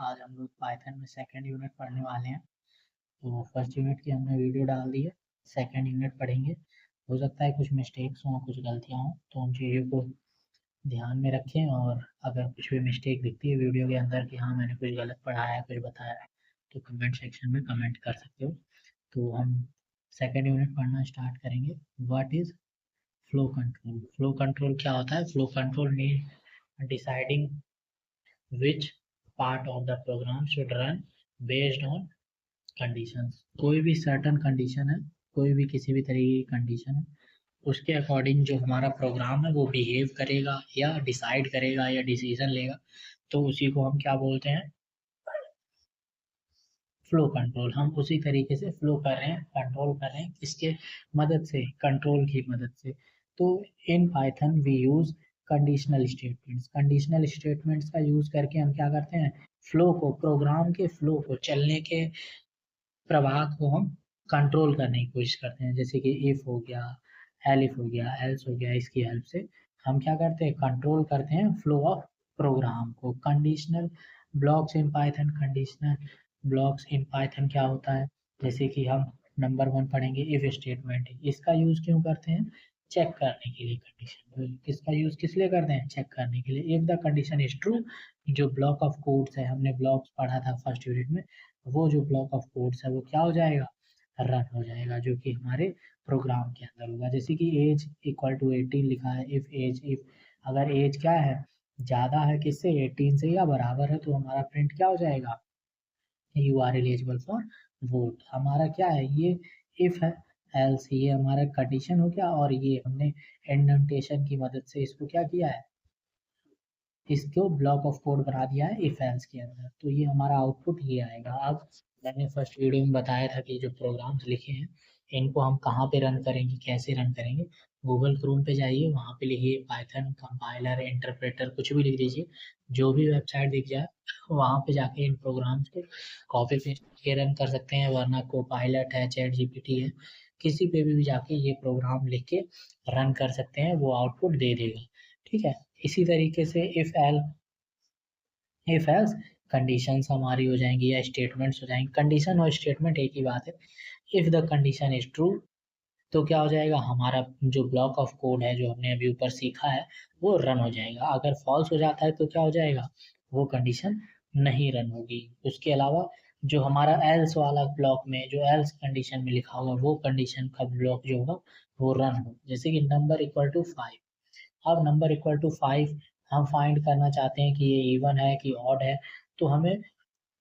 आज हम लोग पाइथन में सेकंड यूनिट पढ़ने वाले हैं। तो फर्स्ट यूनिट की हमने वीडियो डाल दी है, सेकंड यूनिट पढ़ेंगे। हो सकता है कुछ मिस्टेक्स हों, कुछ गलतियाँ हों, तो उन चीज़ों को ध्यान में रखें। और अगर कुछ भी मिस्टेक दिखती है वीडियो के अंदर कि हाँ मैंने कुछ गलत पढ़ाया है, कुछ बताया है, तो कमेंट सेक्शन में कमेंट कर सकते हो। तो हम सेकंड यूनिट पढ़ना स्टार्ट करेंगे। What is flow control? Flow control क्या होता है? Flow control mean deciding which part of the program should run based on conditions। कोई भी सर्टन कंडीशन है, कोई भी किसी भी तरीके की कंडीशन है, उसके अकॉर्डिंग जो हमारा प्रोग्राम है वो बिहेव करेगा या डिसाइड करेगा या डिसीजन लेगा, तो उसी को हम क्या बोलते हैं? Flow control. हम उसी तरीके से फ्लो कर रहे हैं, कंट्रोल कर रहे हैं, किसके मदद से? कंट्रोल की मदद से। तो in Python we use conditional statements. Conditional statements का यूज करके हम क्या करते हैं? फ्लो को, प्रोग्राम के फ्लो को, चलने के प्रवाह को हम कंट्रोल करने की कोशिश करते हैं। जैसे कि इफ हो गया, एलिफ हो गया, एल्स हो गया, इसकी हेल्प से हम क्या करते हैं? कंट्रोल करते हैं फ्लो ऑफ प्रोग्राम को। Conditional blocks in Python. Conditional blocks in Python क्या होता है? जैसे कि हम नंबर 1 पढ़ेंगे, इफ स्टेटमेंट। इसका यूज क्यों करते हैं? चेक करने के लिए। कंडीशन किसका यूज किस लिए करते हैं? चेक करने के लिए। If the condition is true, जो ब्लॉक ऑफ कोड्स है, हमने ब्लॉक्स पढ़ा था फर्स्ट यूनिट में, वो जो ब्लॉक ऑफ कोड्स है वो क्या हो जाएगा? रन हो जाएगा, जो कि हमारे प्रोग्राम के अंदर होगा। जैसे कि एज इक्वल टू 18 लिखा है। इफ अगर एज क्या है? ज़्यादा है किससे? 18 से, या बराबर है, तो हमारा प्रिंट क्या हो जाएगा? You are eligible for vote. हमारा क्या है ये? इफ है। एल्स ये हमारा कंडीशन हो गया, और ये हमने इंडेंटेशन की मदद से इसको क्या किया है? इसको ब्लॉक ऑफ कोड बना दिया है इफ एल्स के अंदर। तो ये हमारा आउटपुट ये आएगा। अब मैंने फर्स्ट वीडियो में बताया था कि जो प्रोग्राम्स लिखे हैं इनको हम कहाँ पे रन करेंगे, कैसे रन करेंगे। गूगल क्रोम पे जाइए, वहाँ पे लिखिए पाइथन कंपाइलर इंटरप्रेटर, कुछ भी लिख दीजिए, जो भी वेबसाइट दिख जाए वहाँ पे जाके इन प्रोग्राम्स को कॉपी पेस्ट के रन कर सकते हैं। वरना कोपायलट है, चैट जीपीटी है, किसी पे भी जाके ये प्रोग्राम लिख के रन कर सकते हैं, वो आउटपुट दे देगा। ठीक है। इसी तरीके से इफ एल्स कंडीशंस हमारी हो जाएंगी या स्टेटमेंट्स हो जाएंगी। कंडीशन और स्टेटमेंट एक ही बात है। If the condition is true, तो क्या हो जाएगा? हमारा जो ब्लॉक ऑफ कोड है, जो हमने अभी ऊपर सीखा है, वो रन हो जाएगा। अगर फॉल्स हो जाता है तो क्या हो जाएगा? वो कंडीशन नहीं रन होगी। उसके अलावा जो हमारा एल्स वाला ब्लॉक में, जो एल्स कंडीशन में लिखा होगा, वो कंडीशन का ब्लॉक जो होगा वो रन हो। जैसे कि नंबर इक्वल टू 5। अब नंबर इक्वल टू 5 हम फाइंड करना चाहते हैं कि ये इवन है कि ऑड है। तो हमें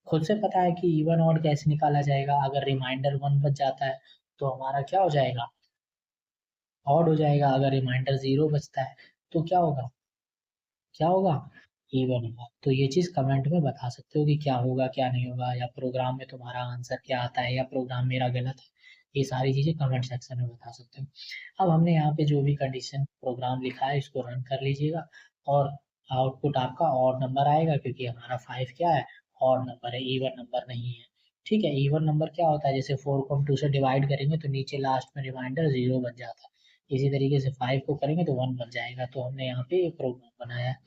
खुद से पता है कि इवन ऑड कैसे निकाला जाएगा। अगर रिमाइंडर 1 बच जाता है तो हमारा क्या हो जाएगा? ऑड हो जाएगा। अगर रिमाइंडर 0 बचता है तो क्या होगा? क्या होगा? इवन होगा। तो ये चीज़ कमेंट में बता सकते हो कि क्या होगा, क्या नहीं होगा, या प्रोग्राम में तुम्हारा आंसर क्या आता है, या प्रोग्राम मेरा गलत है। ये सारी चीज़ें कमेंट सेक्शन में बता सकते हो। अब हमने यहाँ पे जो भी कंडीशन प्रोग्राम लिखा है इसको रन कर लीजिएगा, और आउटपुट आपका और नंबर आएगा, क्योंकि हमारा 5 क्या है? और नंबर है, इवन नंबर नहीं है। ठीक है। इवन नंबर क्या होता है? जैसे 4 को हम 2 से डिवाइड करेंगे तो नीचे लास्ट में रिमाइंडर 0 बन जाता है। इसी तरीके से 5 को करेंगे तो 1 बन जाएगा। तो हमने यहाँ पे एक प्रोग्राम बनाया है।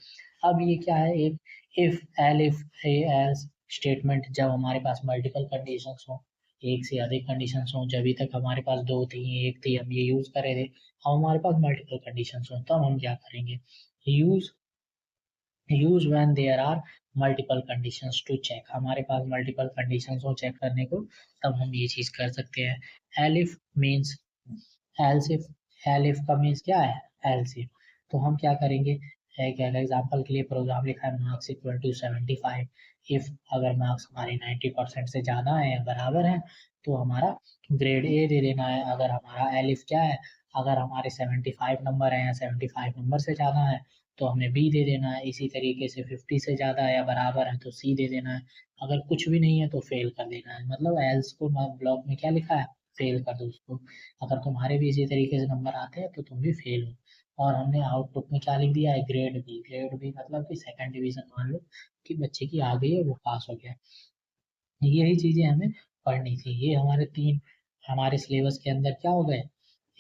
अब ये क्या है? एक इफ एल्स स्टेटमेंट। जब हमारे पास मल्टीपल कंडीशंस हो, एक से अधिक कंडीशंस हो, जब तक हमारे पास 2 थी, 1 थी, हम ये यूज कर रहे थे। अब हमारे पास मल्टीपल कंडीशंस हो, तब हम क्या करेंगे? Use use when there are multiple conditions to check. हमारे पास मल्टीपल कंडीशंस हो चेक करने को, तब हम ये चीज कर सकते हैं। Elif means else if. Elif का मीन्स क्या है? Else if. तो हम क्या करेंगे? एक एग्जाम्पल के लिए प्रोग्राम लिखा है, मार्क्स इक्वल टू 75। इफ अगर मार्क्स हमारे 90% से ज़्यादा है या बराबर है तो हमारा ग्रेड ए दे देना है। अगर हमारा एलिफ क्या है? अगर हमारे 75 नंबर है या 75 नंबर से ज़्यादा है तो हमें बी दे देना है। इसी तरीके से 50 से ज़्यादा है या बराबर है तो सी दे देना है। अगर कुछ भी नहीं है तो फेल कर देना है। मतलब एल्स को ब्लॉक में क्या लिखा है? फेल कर दो उसको। अगर तुम्हारे भी इसी तरीके से नंबर आते हैं तो तुम भी फेल हो। और हमने आउटपुट में क्या लिख दिया है? Grade B. ग्रेड बी मतलब कि सेकंड डिवीजन मान लो कि बच्चे की आ गई है, वो पास हो गया। यही चीजें हमें पढ़नी थी। ये हमारे 3 हमारे सिलेबस के अंदर क्या हो गए?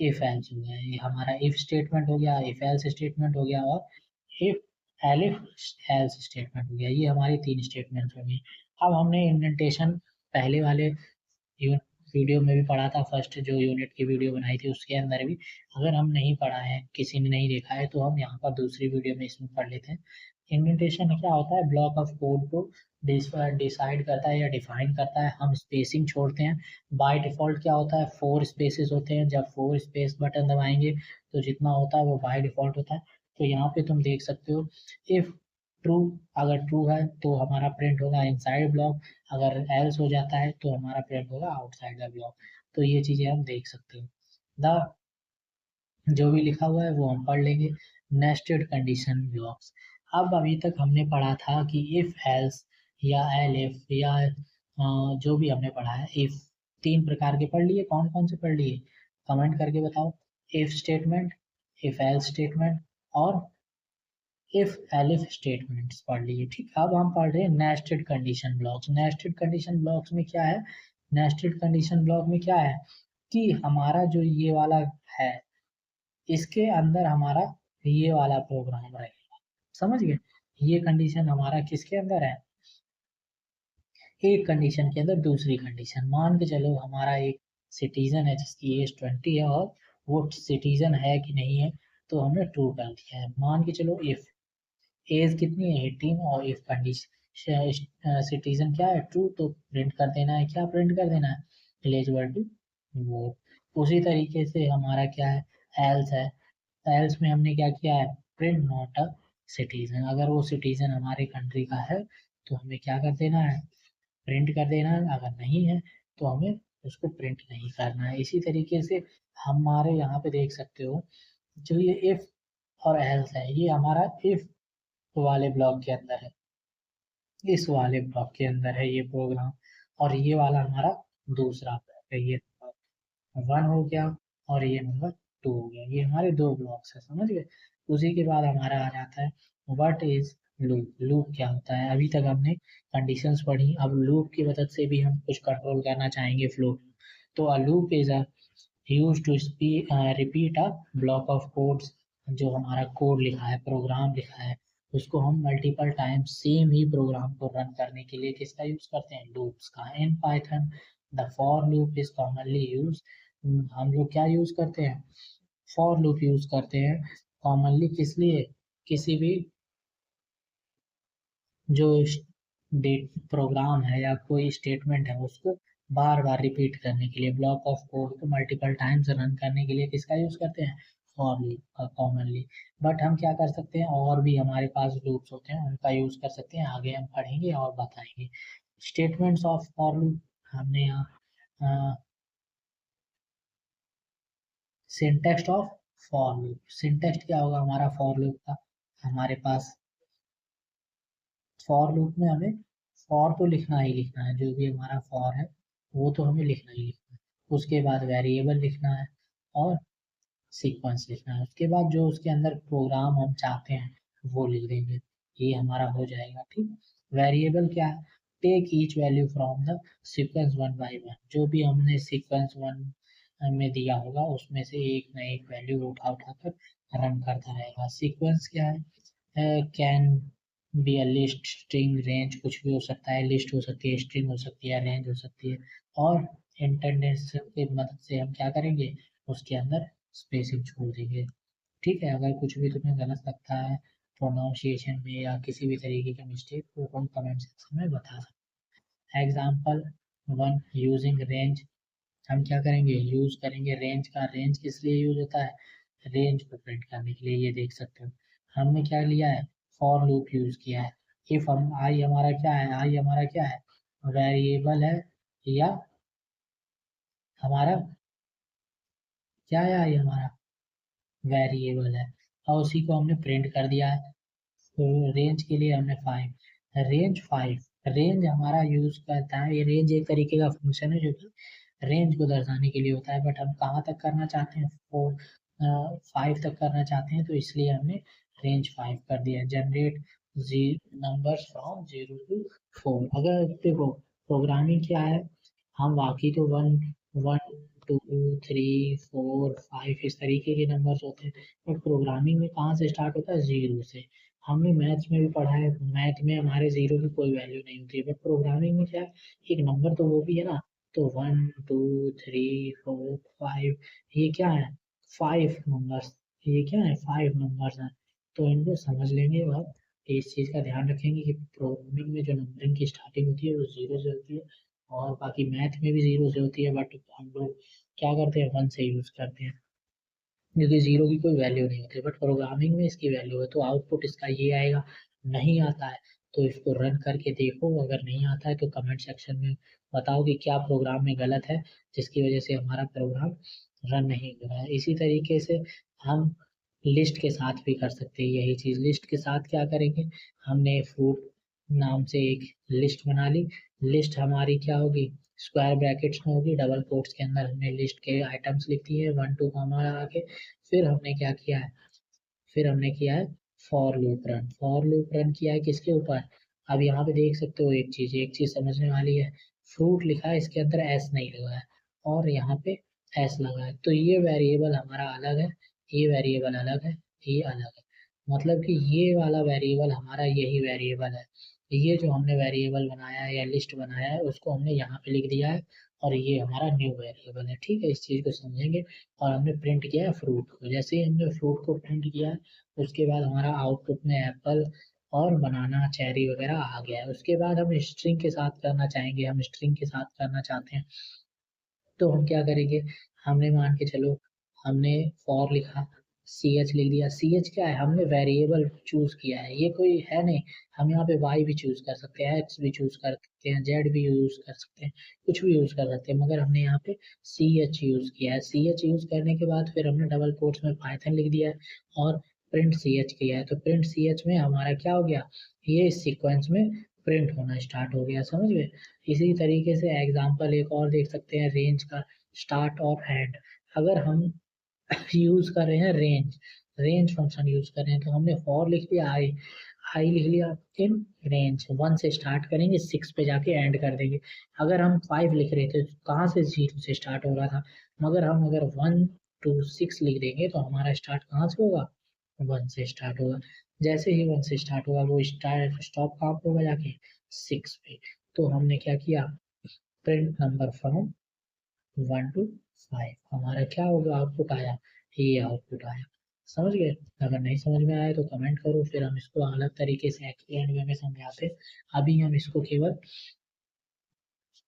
इफ एल्स हो गया। ये हमारा इफ स्टेटमेंट हो गया, इफ एल्स स्टेटमेंट हो गया, और इफ एलिफ एल्स स्टेटमेंट हो गया। ये हमारी 3 स्टेटमेंट हो गई। अब हमने इंडेंटेशन पहले वाले वीडियो में भी पढ़ा था, फर्स्ट जो यूनिट की वीडियो बनाई थी उसके अंदर भी। अगर हम नहीं पढ़ा है, किसी ने नहीं देखा है, तो हम यहाँ पर दूसरी वीडियो में इसमें पढ़ लेते हैं। इंडेंटेशन क्या होता है? ब्लॉक ऑफ कोड को डिसाइड करता है या डिफाइन करता है। हम स्पेसिंग छोड़ते हैं। बाय डिफॉल्ट क्या होता है? 4 स्पेसेस होते हैं। जब 4 स्पेस बटन दबाएंगे तो जितना होता है वो बाय डिफॉल्ट होता है। तो यहाँ पे तुम देख सकते हो, इफ ट्रू, अगर ट्रू है तो हमारा प्रिंट होगा इनसाइड ब्लॉक, अगर एल्स हो जाता है तो हमारा प्रिंट होगा आउटसाइड द ब्लॉक। तो ये चीज़ें हम देख सकते हैं। द जो भी लिखा हुआ है वो हम पढ़ लेंगे। Nested condition blocks. अब अभी तक हमने पढ़ा था कि इफ एल्स या एल इफ या जो भी हमने पढ़ा है, इफ 3 प्रकार के पढ़ लिए। कौन कौन से पढ़ लिए? कमेंट करके बताओ। If statement, if else statement और इफ एलिफ स्टेटमेंट्स पढ़ लिए। ठीक, अब हम पढ़ रहे हैं nested condition blocks. Nested condition blocks में क्या है? नेस्टेड कंडीशन ब्लॉक में क्या है कि हमारा जो ये वाला है, इसके अंदर हमारा ये वाला प्रोग्राम रहेगा। समझ गए? ये कंडीशन हमारा किसके अंदर है? एक कंडीशन के अंदर दूसरी कंडीशन। मान के चलो हमारा एक सिटीजन है जिसकी एज 20 है, और वो सिटीजन है कि नहीं है, तो हमने ट्रू कर दिया है। मान के चलो इफ एज कितनी है? 18, और इफ कंडीशन सिटीजन क्या है? ट्रू, तो प्रिंट कर देना है। क्या प्रिंट कर देना है? Eligible to vote. उसी तरीके से हमारा क्या है? एल्स है। एल्स में हमने क्या किया है? Print not a citizen. अगर वो सिटीजन हमारे कंट्री का है तो हमें क्या कर देना है? प्रिंट कर देना है। अगर नहीं है तो हमें उसको प्रिंट नहीं करना है। इसी तरीके से हमारे यहाँ पे देख सकते हो, जो ये इफ और एल्स है, ये हमारा इफ वाले ब्लॉक के अंदर है, इस वाले ब्लॉक के अंदर है ये प्रोग्राम। और ये वाला हमारा दूसरा ब्लॉक है। ये नंबर 1 हो गया और ये नंबर 2 हो गया। ये हमारे 2 ब्लॉक्स है। समझ गए? उसी के बाद हमारा आ जाता है व्हाट इज लूप। लूप क्या होता है? अभी तक हमने कंडीशंस पढ़ी, अब लूप की मदद से भी हम कुछ कंट्रोल करना चाहेंगे फ्लो। तो a loop is a use to repeat a block of codes. जो हमारा कोड लिखा है, प्रोग्राम लिखा है, उसको हम मल्टीपल टाइम सेम ही प्रोग्राम को रन करने के लिए किसका यूज करते हैं? लूप्स का। In Python the for loop is commonly use. हम लोग क्या यूज करते हैं? फॉर लूप यूज करते हैं कॉमनली। किस लिए? किसी भी जो डेट प्रोग्राम है या कोई स्टेटमेंट है उसको बार बार रिपीट करने के लिए, ब्लॉक ऑफ कोड को मल्टीपल टाइम्स रन करने के लिए किसका यूज करते हैं? फॉर लूप का कॉमनली। बट हम क्या कर सकते हैं, और भी हमारे पास लूप्स होते हैं, उनका यूज कर सकते हैं। आगे हम पढ़ेंगे और बताएंगे। स्टेटमेंट्स ऑफ फॉर लूप हमने यहाँ सिंटेक्स्ट ऑफ फॉर लूप। सिंटेक्स्ट क्या होगा हमारा फॉर लूप का? हमारे पास फॉर लूप में हमें फॉर तो लिखना ही लिखना है। जो भी हमारा फॉर है वो तो हमें लिखना ही लिखना है। उसके बाद वेरिएबल लिखना है और सीक्वेंस लिखना है। उसके बाद जो उसके अंदर प्रोग्राम हम चाहते हैं वो लिख देंगे। ये हमारा हो जाएगा। ठीक। वेरिएबल क्या है? Take each value from the sequence one by one. जो भी हमने सीक्वेंस वन में दिया होगा उसमें से एक ना एक वैल्यू उठा उठा कर रन करता रहेगा। सीक्वेंस क्या है? Can be a list, string, range, कुछ भी हो सकता है। लिस्ट हो सकती है, स्ट्रिंग हो सकती है, रेंज हो सकती है। और इंटरनेट की मदद से हम क्या करेंगे? उसके अंदर स्पेसिंग छोड़ देंगे। ठीक है? अगर कुछ भी तुम्हें गलत लगता है प्रोनाउंसिएशन में या किसी भी तरीके का मिस्टेक, तो तुम कमेंट सेक्शन में बता सकते हो। Example 1, using range. हम क्या करेंगे? यूज करेंगे रेंज का। रेंज किस लिए यूज होता है? रेंज को प्रिंट करने के लिए। ये देख सकते हो हमने क्या लिया है? फॉर लूप यूज किया है। इफ हम आई हमारा क्या है? आई हमारा क्या है? वेरिएबल है, या हमारा क्या है? आई हमारा वेरिएबल है, और उसी को हमने प्रिंट कर दिया है। तो रेंज के लिए हमने 5, रेंज 5। रेंज हमारा यूज करता है, ये रेंज एक तरीके का फंक्शन है जो कि रेंज को दर्शाने के लिए होता है। बट हम कहाँ तक करना चाहते हैं? 5 तक करना चाहते हैं, तो इसलिए हमने रेंज 5 कर दिया। Generate numbers from 0 to 4। अगर देखो प्रोग्रामिंग क्या है, हम बाकी तो 1 2 3 4 5 इस तरीके के नंबर्स होते हैं, बट प्रोग्रामिंग में कहाँ से स्टार्ट होता है? 0 से। हमने मैथ्स में भी पढ़ा है, मैथ में हमारे जीरो की कोई वैल्यू नहीं होती है, बट प्रोग्रामिंग में क्या है, एक नंबर तो वो भी है ना, तो 1 2 3 4 5, ये क्या है, 5 नंबर्स, ये क्या है, 5 नंबर्स हैं। तो इनको समझ लेंगे और इस चीज़ का ध्यान रखेंगे कि प्रोग्रामिंग में जो नंबरिंग की स्टार्टिंग होती है वो जीरो से होती है, और बाकी मैथ में भी जीरो से होती है, बट हम लोग क्या करते हैं, वन से यूज़ करते हैं, क्योंकि जीरो की कोई वैल्यू नहीं होती, बट प्रोग्रामिंग में इसकी वैल्यू है। तो आउटपुट इसका ये आएगा। नहीं आता है तो इसको रन करके देखो, अगर नहीं आता है तो कमेंट सेक्शन में बताओ कि क्या प्रोग्राम में गलत है जिसकी वजह से हमारा प्रोग्राम रन नहीं हो रहा है। इसी तरीके से हम लिस्ट के साथ भी कर सकते हैं यही चीज़। लिस्ट के साथ क्या करेंगे, हमने फ्रूट नाम से एक लिस्ट बना ली। लिस्ट हमारी क्या होगी, स्क्वायर ब्रैकेट्स में होगी, डबल कोट्स के अंदर हमने लिस्ट के आइटम्स लिख दिए 1 2 कॉमा लगा के। फिर हमने क्या किया है, फिर हमने किया है for loop run. For loop run किया है किसके ऊपर, अब यहाँ पे देख सकते हो एक चीज समझने वाली है, फ्रूट लिखा है इसके अंदर एस नहीं लगा है, और यहाँ पे एस लगा है, तो ये वेरिएबल हमारा अलग है, ये वेरिएबल अलग है, ये अलग है। मतलब कि ये वाला वेरिएबल हमारा यही वेरिएबल है, ये जो हमने वेरिएबल बनाया है या लिस्ट बनाया है उसको हमने यहाँ पे लिख दिया है, और ये हमारा न्यू वेरिएबल है। ठीक है, इस चीज़ को समझेंगे। और हमने प्रिंट किया है फ्रूट को, जैसे ही हमने फ्रूट को प्रिंट किया है उसके बाद हमारा आउटपुट में एप्पल और बनाना चेरी वगैरह आ गया है। उसके बाद हम स्ट्रिंग के साथ करना चाहेंगे, हम स्ट्रिंग के साथ करना चाहते हैं, तो हम क्या करेंगे, हमने मान के चलो, हमने फॉर लिखा, सी एच लिख दिया। सी एच क्या है, हमने वेरिएबल चूज किया है, ये कोई है नहीं, हम यहाँ पे वाई भी चूज कर सकते हैं, एक्स भी चूज कर सकते हैं, जेड भी यूज कर सकते हैं, कुछ भी यूज कर सकते हैं, मगर हमने यहाँ पे सी एच यूज किया है। सी एच यूज करने के बाद फिर हमने डबल कोट्स में पाइथन लिख दिया है और प्रिंट सी एच किया है। तो प्रिंट सी एच में हमारा क्या हो गया, ये सीक्वेंस में प्रिंट होना स्टार्ट हो गया, समझ गए। इसी तरीके से एग्जांपल एक और देख सकते हैं, रेंज का स्टार्ट और एंड। अगर हम यूज कर रहे हैं रेंज, रेंज फंक्शन यूज कर रहे हैं, तो हमने फॉर लिख लिया आई, आई लिख लिया इन रेंज, 1 से स्टार्ट करेंगे 6 पे जाके एंड कर देंगे। अगर हम 5 लिख रहे थे तो कहाँ से, 0 से स्टार्ट हो रहा था, मगर हम अगर 1 to 6 लिख देंगे तो हमारा स्टार्ट कहाँ से होगा, 1 से स्टार्ट होगा। जैसे ही 1 से स्टार्ट होगा वो स्टार्ट स्टॉप कहाँ पे होगा, जाके 6 पे। तो हमने क्या किया, प्रिंट नंबर फ्रॉम 1 to 5, हमारा क्या होगा, आउटपुट आया, ये आउटपुट आया। समझ गए। अगर नहीं समझ में आया तो कमेंट करो, फिर हम इसको अलग तरीके से एक्सप्लेन वे में समझाते। अभी हम इसको केवल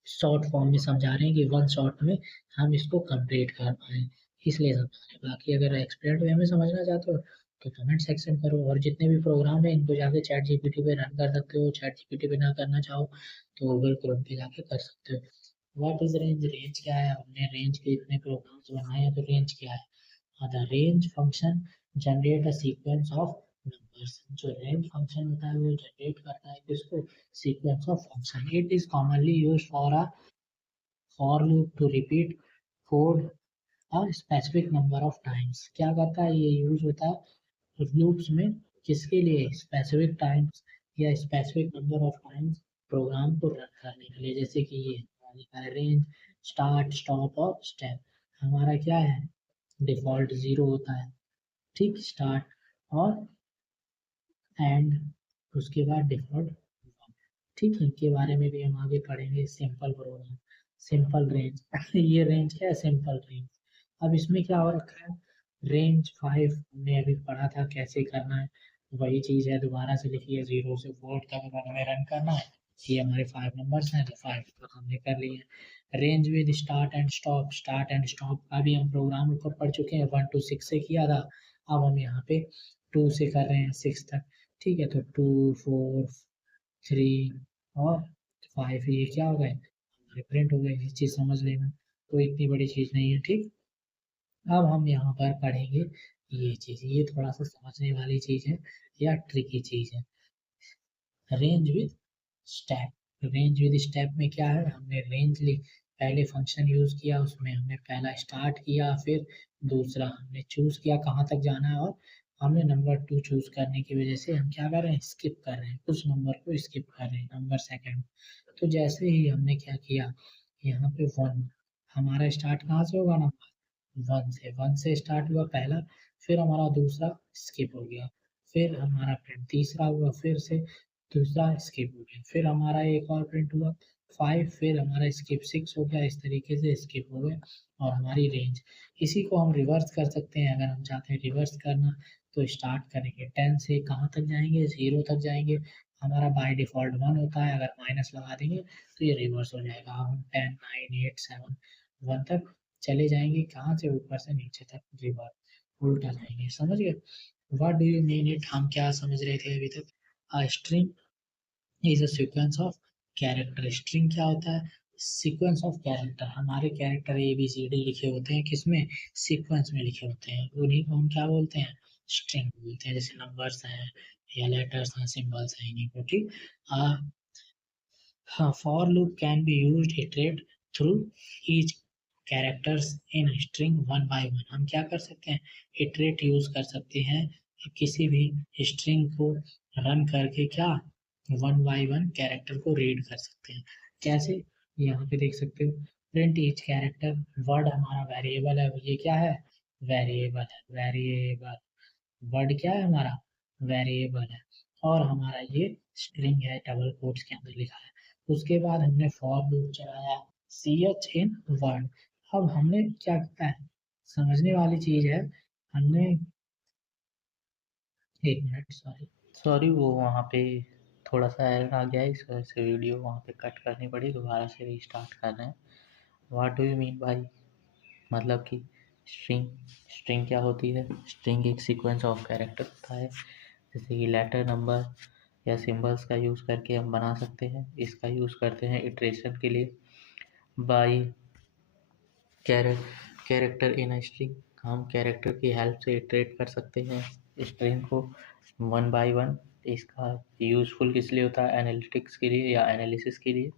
शॉर्ट फॉर्म में समझा रहे हैं कि वन शॉट में हम इसको कंप्लीट कर पाए, इसलिए समझा रहे हैं। बाकी अगर एक्सप्लेन वे में समझना चाहते हो तो कमेंट सेक्शन करो, और जितने भी प्रोग्राम है इनको जाके चैट जीपीटी पे रन कर सकते हो। चैट जीपीटी पे ना करना चाहो तो गूगल क्रोम पे जाके कर सकते हो। व्हाट इज रेंज, रेंज क्या है, हमने रेंज के इतने प्रोग्राम्स बनाए हैं, तो रेंज क्या है, the range function generate a sequence of numbers। जो range function होता है वो generate करता है किसको, sequence of function। it is commonly used for a for loop to repeat code a specific number of times। क्या करता है, ये यूज होता है लूप्स में, किसके लिए, स्पेसिफिक टाइम्स या specific number of times program को रन करने के लिए। जैसे कि ये लिखा है रेंज स्टार्ट स्टॉप और स्टेप, हमारा क्या है, डिफॉल्ट 0 होता है, ठीक, स्टार्ट और एंड, उसके बाद डिफॉल्ट 1। ठीक है, इनके बारे में भी हम आगे पढ़ेंगे। सिंपल प्रोग्राम, सिंपल रेंज ये रेंज क्या है, सिंपल रेंज। अब इसमें क्या हो रखा है, रेंज 5 हमने अभी पढ़ा था कैसे करना है, वही चीज़ है, दोबारा से लिखिए, 0 से 4 तक अगर हमें रन करना है, ये हमारे 5 नंबर्स हैं तो 5 तक हमने कर लिए। Range with start and stop, start and stop का भी हम प्रोग्राम ऊपर पढ़ चुके हैं, 1 to 6 से किया था। अब हम यहाँ पे 2 से कर रहे हैं 6 तक। ठीक है, तो 2 4 3 और 5, ये क्या हो गए, हमारे प्रिंट हो गए। ये चीज़ समझ लेना, कोई इतनी बड़ी चीज़ नहीं है। ठीक, अब हम यहाँ पर पढ़ेंगे ये चीज़, ये थोड़ा सा समझने वाली चीज़ है या ट्रिकी चीज़ है, range with step. Range with step में क्या है, हमने रेंज ली, पहले फंक्शन यूज किया, उसमें हमने पहला स्टार्ट किया, फिर दूसरा हमने चूज किया कहाँ तक जाना है, और हमने नंबर 2 चूज करने की वजह से हम क्या कर रहे हैं, स्किप कर रहे हैं, कुछ नंबर को स्किप कर रहे हैं, नंबर सेकंड। तो जैसे ही हमने क्या किया, यहाँ पे 1, हमारा स्टार्ट कहाँ से होगा, नंबर 1 से, 1 से स्टार्ट हुआ पहला, फिर हमारा दूसरा स्किप हो गया, फिर हमारा प्रिंट तीसरा हुआ, फिर से दूसरा स्किप हो गया, फिर हमारा एक और प्रिंट हुआ 5, फिर हमारा स्किप 6 हो गया, इस तरीके से स्किप हो गए और हमारी रेंज। इसी को हम रिवर्स कर सकते हैं, अगर हम चाहते हैं रिवर्स करना तो स्टार्ट करेंगे 10 से कहाँ तक जाएंगे, 0 तक जाएंगे। हमारा बाय डिफ़ॉल्ट 1 होता है, अगर माइनस लगा देंगे तो ये रिवर्स हो जाएगा। हम 10, 9, 8, 7, 1 तक चले जाएंगे, कहाँ से, ऊपर से नीचे तक रिवर्स उल्टा जाएंगे। समझ गए? What do you mean it? हम क्या समझ रहे थे अभी तक? A string is a sequence of character. String क्या होता है? Sequence of character. हमारे character A B C D लिखे होते हैं किसमें? सीक्वेंस में लिखे होते हैं, उन्हीं को हम क्या बोलते हैं? स्ट्रिंग बोलते हैं। जैसे नंबर्स हैं या लेटर्स हैं, सिंबल्स हैं, इन्हीं को। ठीक। For loop can be used iterate through each characters in string one by one। हम क्या कर सकते हैं? iterate यूज कर सकते हैं किसी भी स्ट्रिंग को रन करके, क्या, वन बाय वन कैरेक्टर को रीड कर सकते हैं। कैसे? यहाँ पे देख सकते हो, प्रिंट ईच कैरेक्टर। वर्ड हमारा वेरिएबल है, ये क्या है? वेरिएबल है। वेरिएबल वर्ड क्या है हमारा? वेरिएबल है। और हमारा ये स्ट्रिंग है, डबल कोट्स के अंदर लिखा है। उसके बाद हमने फॉर लूप चलाया ch इन वर्ड। अब हमने क्या किया है, समझने वाली चीज है। हमने, एक मिनट, सॉरी। सॉरी, वो वहाँ पे थोड़ा सा एरर आ गया है, इस वजह से वीडियो वहाँ पे कट करनी पड़ी, दोबारा से रीस्टार्ट कर रहे हैं। What do you mean by, मतलब कि स्ट्रिंग। स्ट्रिंग क्या होती है? स्ट्रिंग एक सीक्वेंस ऑफ कैरेक्टर होता है, जैसे कि लेटर, नंबर या सिंबल्स का यूज़ करके हम बना सकते हैं। इसका यूज़ करते हैं इटरेशन के लिए। बाई कैरेक्टर इन स्ट्रिंग, हम कैरेक्टर की हेल्प से इटरेट कर सकते हैं स्ट्रिंग को वन बाय वन। इसका यूज़फुल किस लिए होता है? एनालिटिक्स के लिए या एनालिसिस के लिए।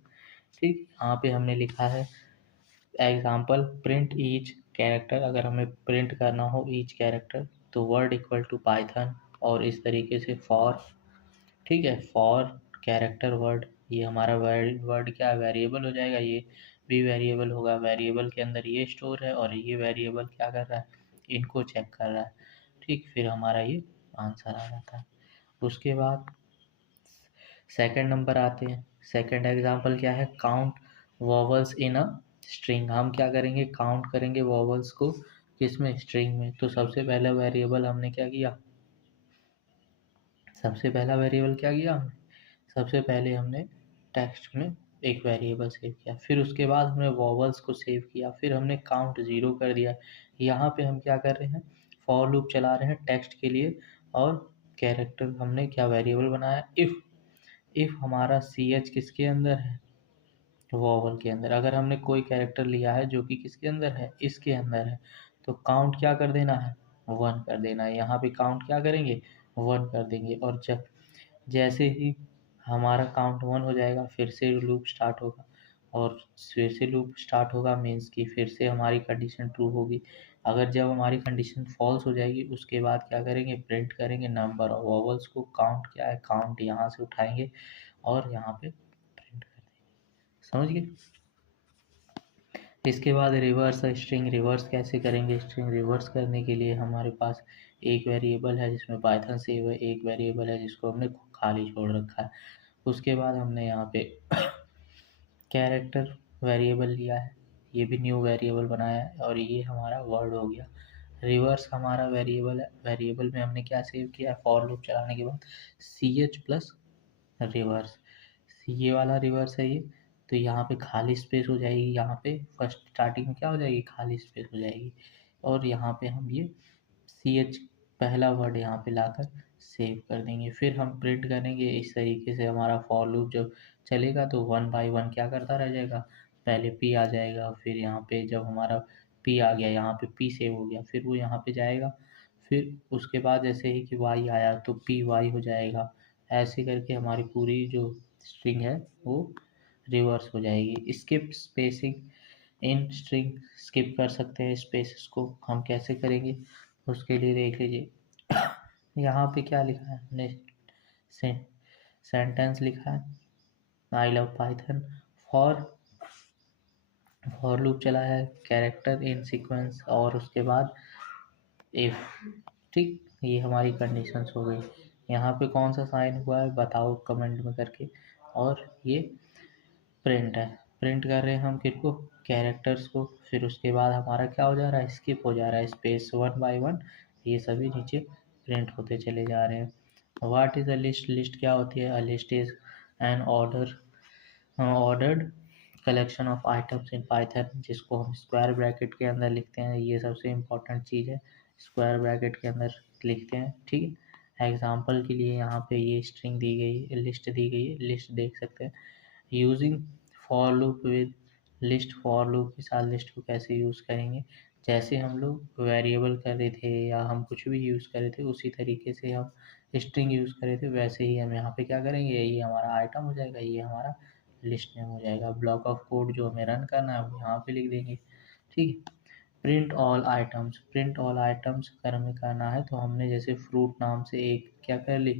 ठीक, यहाँ पे हमने लिखा है एग्जाम्पल प्रिंट ईच कैरेक्टर। अगर हमें प्रिंट करना हो ईच कैरेक्टर तो वर्ड इक्वल टू पाइथन, और इस तरीके से फॉर। ठीक है, फॉर कैरेक्टर वर्ड, ये हमारा वर्ड क्या वेरिएबल हो जाएगा, ये भी वेरिएबल होगा। वेरिएबल के अंदर ये स्टोर है और ये वेरिएबल क्या कर रहा है? इनको चेक कर रहा है। ठीक, फिर हमारा ये आंसर आ जाता है। उसके बाद सेकंड नंबर आते हैं। सेकंड एग्जांपल क्या है? Count vowels in a string. हम क्या करेंगे? काउंट करेंगे वॉवल्स को, किसमें? स्ट्रिंग में। तो सबसे पहला वेरिएबल हमने क्या किया? सबसे पहला वेरिएबल क्या किया हमने? सबसे पहले हमने टेक्स्ट में एक वेरिएबल सेव किया, फिर उसके बाद हमने वॉवल्स को सेव किया, फिर हमने काउंट 0 कर दिया। यहाँ पे हम क्या कर रहे हैं? फॉर लूप चला रहे हैं टेक्स्ट के लिए, और कैरेक्टर हमने क्या वेरिएबल बनाया? इफ़ हमारा सी एच किसके अंदर है? वॉवल के अंदर। अगर हमने कोई कैरेक्टर लिया है जो कि किसके अंदर है? इसके अंदर है, तो काउंट क्या कर देना है? 1 कर देना है। यहाँ पे काउंट क्या करेंगे? 1 कर देंगे। और जब जैसे ही हमारा काउंट 1 हो जाएगा, फिर से लूप स्टार्ट होगा, और फिर से लूप स्टार्ट होगा मीन्स कि फिर से हमारी कंडीशन ट्रू होगी। अगर जब हमारी कंडीशन फॉल्स हो जाएगी, उसके बाद क्या करेंगे? प्रिंट करेंगे नंबर ऑफ वॉवल्स को। काउंट क्या है? काउंट यहाँ से उठाएंगे और यहाँ पे प्रिंट कर देंगे। समझ गए? इसके बाद रिवर्स स्ट्रिंग। रिवर्स कैसे करेंगे? स्ट्रिंग रिवर्स करने के लिए हमारे पास एक वेरिएबल है जिसमें पाइथन सेव है, एक वेरिएबल है जिसको हमने खाली छोड़ रखा है। उसके बाद हमने यहाँ पे कैरेक्टर वेरिएबल लिया है, ये भी न्यू वेरिएबल बनाया है, और ये हमारा वर्ड हो गया। रिवर्स हमारा वेरिएबल है, वेरिएबल में हमने क्या सेव किया है? फॉर लूप चलाने के बाद सी एच प्लस रिवर्स, ये वाला रिवर्स है ये। तो यहाँ पे खाली स्पेस हो जाएगी, यहाँ पे फर्स्ट स्टार्टिंग में क्या हो जाएगी? खाली स्पेस हो जाएगी। और यहाँ पे हम ये सी एच पहला वर्ड यहाँ पे लाकर सेव कर देंगे। फिर हम प्रिंट करेंगे इस तरीके से। हमारा फॉर लूप जब चलेगा तो 1 बाय 1 क्या करता रह जाएगा? पहले पी आ जाएगा, फिर यहाँ पे जब हमारा पी आ गया, यहाँ पे पी सेव हो गया, फिर वो यहाँ पे जाएगा। फिर उसके बाद जैसे ही कि वाई आया तो पी वाई हो जाएगा। ऐसे करके हमारी पूरी जो स्ट्रिंग है वो रिवर्स हो जाएगी। Skip spacing in string, skip कर सकते हैं स्पेसेस को। हम कैसे करेंगे? उसके लिए देख लीजिए यहाँ पे क्या लिखा है हमने? सेंटेंस लिखा है, I love Python. For for loop चला है, कैरेक्टर इन सीक्वेंस, और उसके बाद इफ। ठीक, ये हमारी कंडीशंस हो गई। यहाँ पे कौन सा साइन हुआ है बताओ कमेंट में करके। और ये प्रिंट है, प्रिंट कर रहे हैं हम किस को, कैरेक्टर्स को। फिर उसके बाद हमारा क्या हो जा रहा है, स्किप हो जा रहा है, स्पेस 1 बाय 1 ये सभी नीचे प्रिंट होते चले जा रहे हैं। What is a list, list क्या होती है, a list is an ordered collection of items in Python, जिसको हम स्क्वायर ब्रैकेट के अंदर लिखते हैं। ये सबसे इम्पोर्टेंट चीज़ है, स्क्वायर ब्रैकेट के अंदर लिखते हैं, ठीक है। एग्जाम्पल के लिए यहाँ पे ये स्ट्रिंग दी गई, लिस्ट दी गई है, लिस्ट देख सकते हैं। Using for loop with list, for loop के साथ लिस्ट को कैसे यूज़ करेंगे, जैसे हम लोग वेरिएबल कर रहे थे या हम कुछ भी यूज़ कर रहे थे उसी तरीके से हम स्ट्रिंग यूज़ कर रहे थे, वैसे ही हम यहाँ पे क्या करेंगे, ये हमारा आइटम हो जाएगा, ये हमारा लिस्ट नेम हो जाएगा। ब्लॉक ऑफ कोड जो हमें रन करना है वो यहाँ पे लिख देंगे, ठीक है। Print all items, print all items अगर हमें करना है तो हमने जैसे फ्रूट नाम से एक क्या कर ली,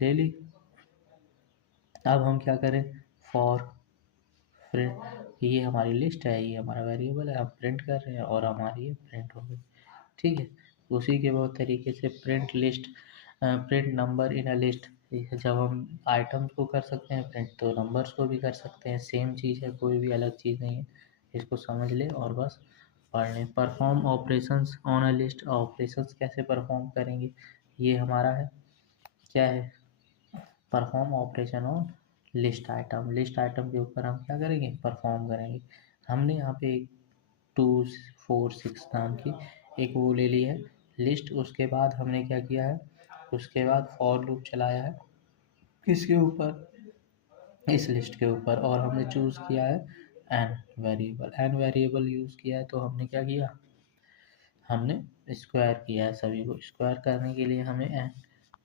ले ली। अब हम क्या करें, फॉर प्रिंट, ये हमारी लिस्ट है, ये हमारा वेरिएबल है, हम प्रिंट कर रहे हैं और हमारी ये प्रिंट हो गई, ठीक है। उसी के बहुत तरीके से print list, print number in a list, जब हम आइटम्स को कर सकते हैं प्रिंट तो नंबर्स को भी कर सकते हैं, सेम चीज़ है, कोई भी अलग चीज़ नहीं है, इसको समझ ले और बस पढ़ लें। Perform operations on a list, operations कैसे परफॉर्म करेंगे, ये हमारा है क्या है, perform operation on list item, list item के ऊपर हम क्या करेंगे, परफॉर्म करेंगे। हमने यहाँ पे एक 2 4 6 नाम की एक वो ले ली है लिस्ट, उसके बाद हमने क्या किया है, उसके बाद फॉर लूप चलाया है किसके ऊपर, इस लिस्ट के ऊपर, और हमने चूज़ किया है n variable, n variable use किया है तो हमने क्या किया, हमने स्क्वायर किया है सभी को। स्क्वायर करने के लिए हमें एन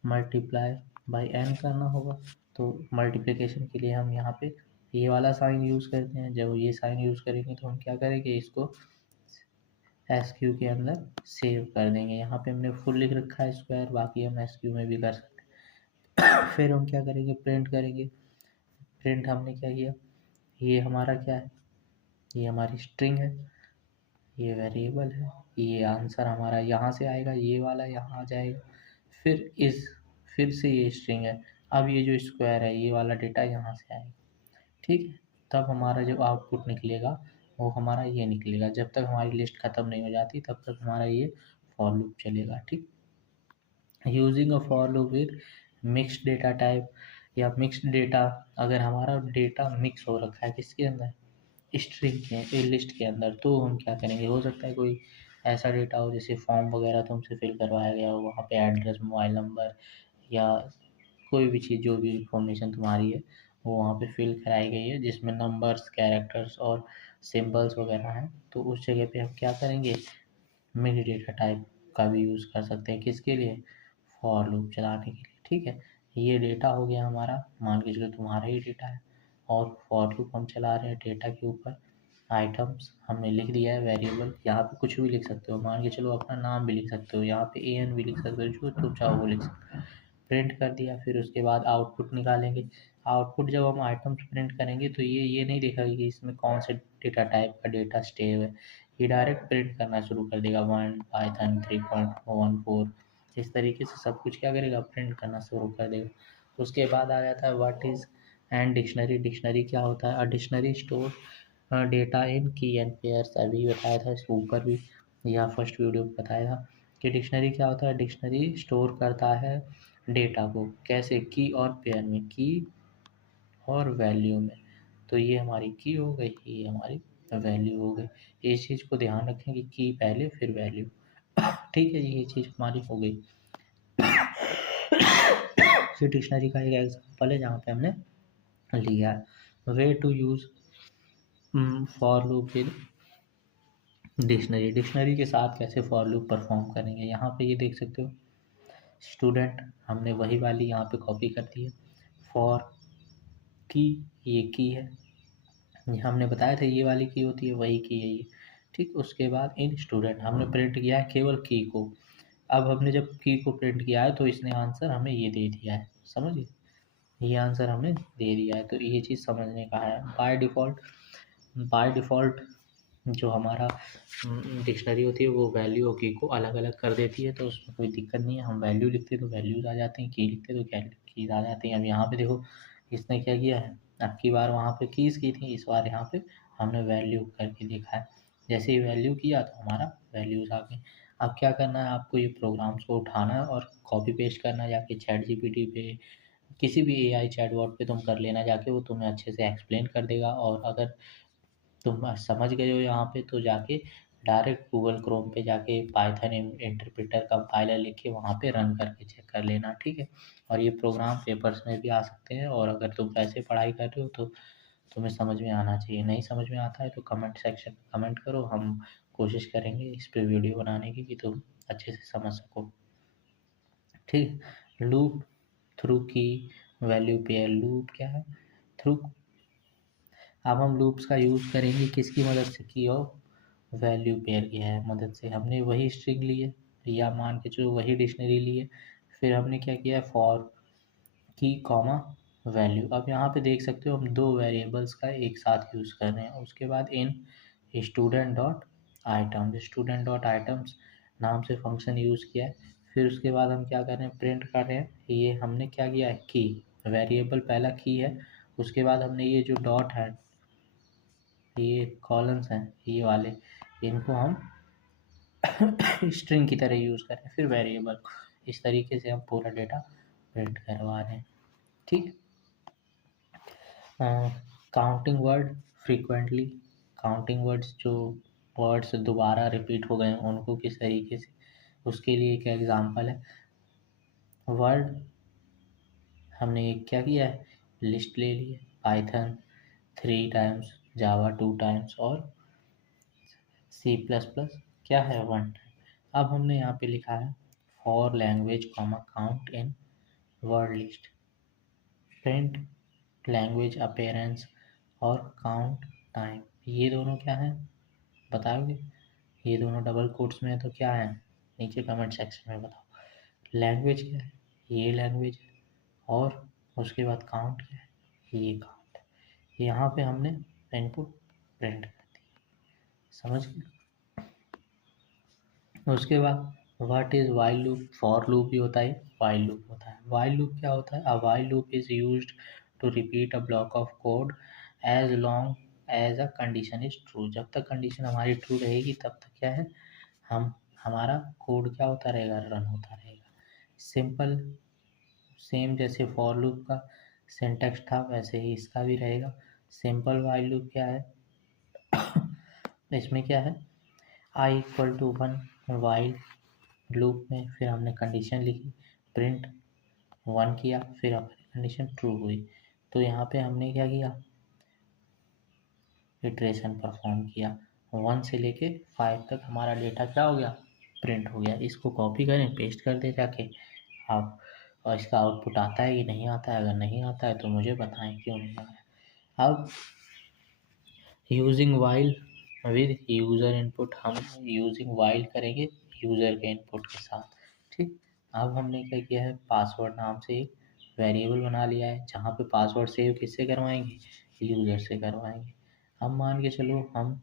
मल्टीप्लाई बाई एन करना होगा, तो मल्टीप्लिकेशन के लिए हम यहाँ पे ये वाला साइन यूज़ करते हैं। जब ये साइन यूज़ करेंगे तो हम क्या करेंगे, इसको एस क्यू के अंदर सेव कर देंगे। यहाँ पे हमने फुल लिख रखा है स्क्वायर, बाकी हम एस क्यू में भी कर सकते हैं। फिर हम क्या करेंगे, प्रिंट करेंगे। प्रिंट हमने क्या किया, ये हमारा क्या है, ये हमारी स्ट्रिंग है, ये वेरिएबल है, ये आंसर हमारा यहाँ से आएगा, ये वाला यहाँ आ जाएगा, फिर फिर से ये स्ट्रिंग है, अब ये जो स्क्वायर है ये वाला डेटा यहाँ से आएगा, ठीक है। तब हमारा जो आउटपुट निकलेगा वो हमारा ये निकलेगा। जब तक हमारी लिस्ट ख़त्म नहीं हो जाती तब तक हमारा ये फॉर लूप चलेगा, ठीक। Using a for loop with mixed data type, या मिक्स्ड डेटा, अगर हमारा डेटा मिक्स हो रखा है किसके अंदर, स्ट्रिंग के लिस्ट के अंदर, तो हम क्या करेंगे, हो सकता है कोई ऐसा डेटा हो जैसे फॉर्म वगैरह तुमसे फिल करवाया गया हो, वहाँ पे एड्रेस, मोबाइल नंबर या कोई भी चीज़, जो भी इंफॉर्मेशन तुम्हारी है वो वहाँ पे फिल कराई गई है जिसमें नंबर्स, कैरेक्टर्स और सिंबल्स वगैरह हैं, तो उस जगह पे हम क्या करेंगे, मिक्स डेटा टाइप का भी यूज़ कर सकते हैं, किसके लिए, फॉर लूप चलाने के लिए, ठीक है। ये डेटा हो गया हमारा, मान के चलो तुम्हारा ही डेटा है और फॉर लूप हम चला रहे हैं डेटा के ऊपर। आइटम्स हमने लिख दिया है, वेरिएबल, यहाँ पे कुछ भी लिख सकते हो, मान के चलो अपना नाम भी लिख सकते हो, यहाँ पे एन भी लिख सकते हो, जो तुम चाहो वो लिख सकते हो। प्रिंट कर दिया, फिर उसके बाद आउटपुट निकालेंगे। आउटपुट जब हम आइटम्स प्रिंट करेंगे तो ये नहीं देखेगा कि इसमें कौन से डेटा टाइप का डेटा स्टेव है, ये डायरेक्ट प्रिंट करना शुरू कर देगा 1 पाइथन 3.14, इस तरीके से सब कुछ क्या करेगा, प्रिंट करना शुरू कर देगा। उसके बाद आ जाता है what is and dictionary, dictionary क्या होता है, अ डिक्शनरी स्टोर डेटा इन की एंड पेयर्स, अभी बताया था इसको ऊपर भी या फर्स्ट वीडियो में बताया था कि डिक्शनरी क्या होता है, डिक्शनरी स्टोर करता है डेटा को, कैसे, की और पेयर में, की और वैल्यू में। तो ये हमारी की हो गई, ये हमारी वैल्यू हो गई। इस चीज़ को ध्यान रखें कि की पहले फिर वैल्यू, ठीक है, ये चीज़ हमारी हो गई। फिर डिक्शनरी का एक एग्जांपल है जहाँ पे हमने लिया है way to use for loop with dictionary, dictionary के साथ कैसे फॉर लूप परफॉर्म करेंगे। यहाँ पे ये देख सकते हो स्टूडेंट, हमने वही वाली यहाँ पे कॉपी कर दी है। फॉर की, ये की है, ये हमने बताया था ये वाली की होती है, वही की है ये, ठीक। उसके बाद इन स्टूडेंट हमने प्रिंट किया है केवल की को। अब हमने जब की को प्रिंट किया है तो इसने आंसर हमें ये दे दिया है, समझिए, ये आंसर हमें दे दिया है, तो ये चीज़ समझने का है। बाय डिफ़ॉल्ट जो हमारा डिक्शनरी होती है वो वैल्यू और की को अलग अलग कर देती है, तो उसमें कोई दिक्कत नहीं है। हम वैल्यू लिखते तो वैल्यूज़ आ जाते हैं, की लिखते तो कीज़ आ जाती हैं। अब यहाँ पे देखो इसने क्या किया है, अब की बार वहाँ पे कीज़ की थी, इस बार यहाँ पे हमने वैल्यू करके देखा है। जैसे ही वैल्यू किया तो हमारा वैल्यूज़ आ गई। अब क्या करना है आपको, ये प्रोग्राम्स को उठाना है और कॉपी पेस्ट करना है जाके ChatGPT पे, किसी भी AI चैटबॉट पे तुम कर लेना जाके, वो तुम्हें अच्छे से एक्सप्लेन कर देगा। और अगर तुम समझ गए हो यहाँ पे तो जाके डायरेक्ट गूगल क्रोम पे जाके पाइथन इंटरप्रेटर कंपाइलर लिख के वहाँ पे रन करके चेक कर लेना, ठीक है। और ये प्रोग्राम पेपर्स में भी आ सकते हैं, और अगर तुम वैसे पढ़ाई कर रहे हो तो तुम्हें समझ में आना चाहिए। नहीं समझ में आता है तो कमेंट सेक्शन में कमेंट करो, हम कोशिश करेंगे इस पे वीडियो बनाने की कि तुम अच्छे से समझ सको, ठीक। लूप थ्रू की वैल्यू पेयर, लूप क्या है, थ्रू। अब हम लूप्स का यूज़ करेंगे किसकी मदद से, की और वैल्यू पेयर की है मदद से। हमने वही स्ट्रिंग ली है, या मान के चलो वही डिक्शनरी ली है, फिर हमने क्या किया है, फॉर की कॉमा वैल्यू। अब यहाँ पे देख सकते हो हम दो वेरिएबल्स का एक साथ यूज़ कर रहे हैं। उसके बाद इन student dot items, student dot items नाम से फंक्शन यूज़ किया है। फिर उसके बाद हम क्या कर रहे हैं, प्रिंट कर रहे हैं, ये हमने क्या किया है, की वेरिएबल पहला की है। उसके बाद हमने ये जो डॉट है, ये कॉलम्स हैं ये वाले, इनको हम स्ट्रिंग की तरह यूज़ करें, फिर वेरिएबल। इस तरीके से हम पूरा डेटा प्रिंट करवा रहे हैं, ठीक। Counting word frequently, counting words जो वर्ड्स दोबारा रिपीट हो गए हैं उनको किस तरीके से, उसके लिए एक एग्जांपल है। वर्ड हमने क्या किया है, लिस्ट ले ली है, पाइथन 3 टाइम्स, जावा 2 टाइम्स और C++ क्या है 1 टाइम। अब हमने यहाँ पे लिखा है for language comma count in word list, print language appearance और काउंट टाइम। ये दोनों क्या है बताओगे, ये दोनों डबल कोट्स में है तो क्या है, नीचे कमेंट सेक्शन में बताओ। लैंग्वेज क्या है, ये लैंग्वेज है, और उसके बाद काउंट क्या है, ये काउंट है। यहाँ पे हमने इनपुट प्रिंट कर दी, समझ गए। उसके बाद what is while loop, for loop भी होता है, वाइल लूप होता है। वाइल लूप क्या होता है, a while loop is used to repeat a block of code as long as a condition is true. जब तक कंडीशन हमारी ट्रू रहेगी तब तक क्या है, हम हमारा कोड क्या होता रहेगा, रन होता रहेगा। सिंपल, सेम जैसे फॉर लूप का सिंटैक्स था वैसे ही इसका भी रहेगा। सिंपल वाइल लूप क्या है, इसमें क्या है, आई इक्वल टू 1 वाइल लूप में, फिर हमने कंडीशन लिखी, प्रिंट 1 किया, फिर हमारी कंडीशन ट्रू हुई। तो यहाँ पे हमने क्या किया, इटरेशन परफॉर्म किया, 1 से लेके 5 तक हमारा डेटा क्या हो गया, प्रिंट हो गया। इसको कॉपी करें, पेस्ट कर दे जाके आप, और इसका आउटपुट आता है कि नहीं आता है। अगर नहीं आता है तो मुझे बताएं क्यों नहीं आया। अब using while with user input, हम यूजिंग वाइल करेंगे यूज़र के इनपुट के साथ, ठीक। अब हमने क्या किया है, पासवर्ड नाम से एक वेरिएबल बना लिया है, जहाँ पे पासवर्ड सेव किससे करवाएंगे, यूज़र से करवाएंगे। अब मान के चलो हम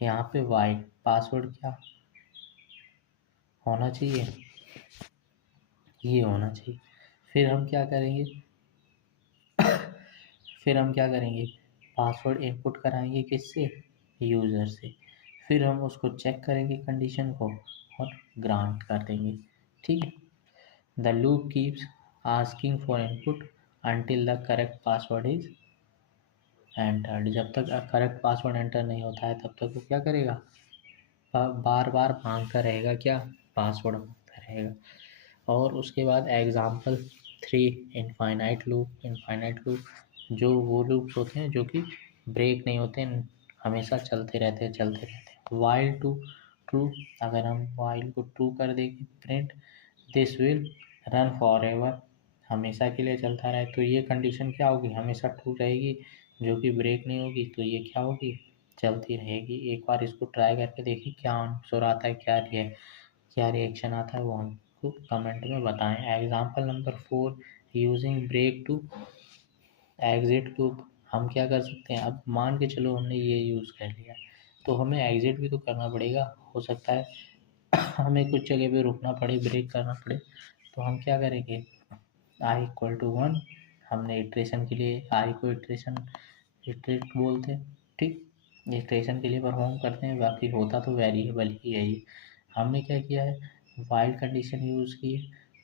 यहाँ पे वाइल पासवर्ड क्या होना चाहिए, ये होना चाहिए। फिर हम क्या करेंगे, फिर हम क्या करेंगे, पासवर्ड इनपुट कराएंगे किससे, यूज़र से। फिर हम उसको चेक करेंगे कंडीशन को और ग्रांट कर देंगे, ठीक है। The loop keeps asking for input until the correct password is entered. जब तक करेक्ट पासवर्ड एंटर नहीं होता है तब तक वो क्या करेगा, बार बार मांगता रहेगा, क्या पासवर्ड मांगता रहेगा। और उसके बाद example 3 infinite loop, infinite loop जो वो लूप्स होते हैं जो कि ब्रेक नहीं होते हैं, हमेशा चलते रहते हैं चलते रहते हैं। वाइल टू ट्रू, अगर हम वाइल को ट्रू कर देंगे, print this will run for ever, हमेशा के लिए चलता रहे, तो ये कंडीशन क्या होगी, हमेशा ट्रू रहेगी, जो कि ब्रेक नहीं होगी, तो ये क्या होगी, चलती रहेगी। एक बार इसको ट्राई करके देखिए क्या आंसर आता है, क्या रिएक्शन आता है, वो हमको कमेंट में बताएं। Example number 4 using break to exit loop, हम क्या कर सकते हैं, अब मान के चलो हमने ये यूज़ कर लिया, तो हमें एग्ज़िट भी तो करना पड़ेगा। हो सकता है हमें कुछ जगह पे रुकना पड़े, ब्रेक करना पड़े, तो हम क्या करेंगे, i=1 हमने इटरेशन के लिए i को इटरेट बोलते हैं, ठीक। इटरेशन के लिए परफॉर्म करते हैं, बाकी होता तो वेरिएबल ही है ये। हमने क्या किया है, व्हाइल कंडीशन यूज़ की,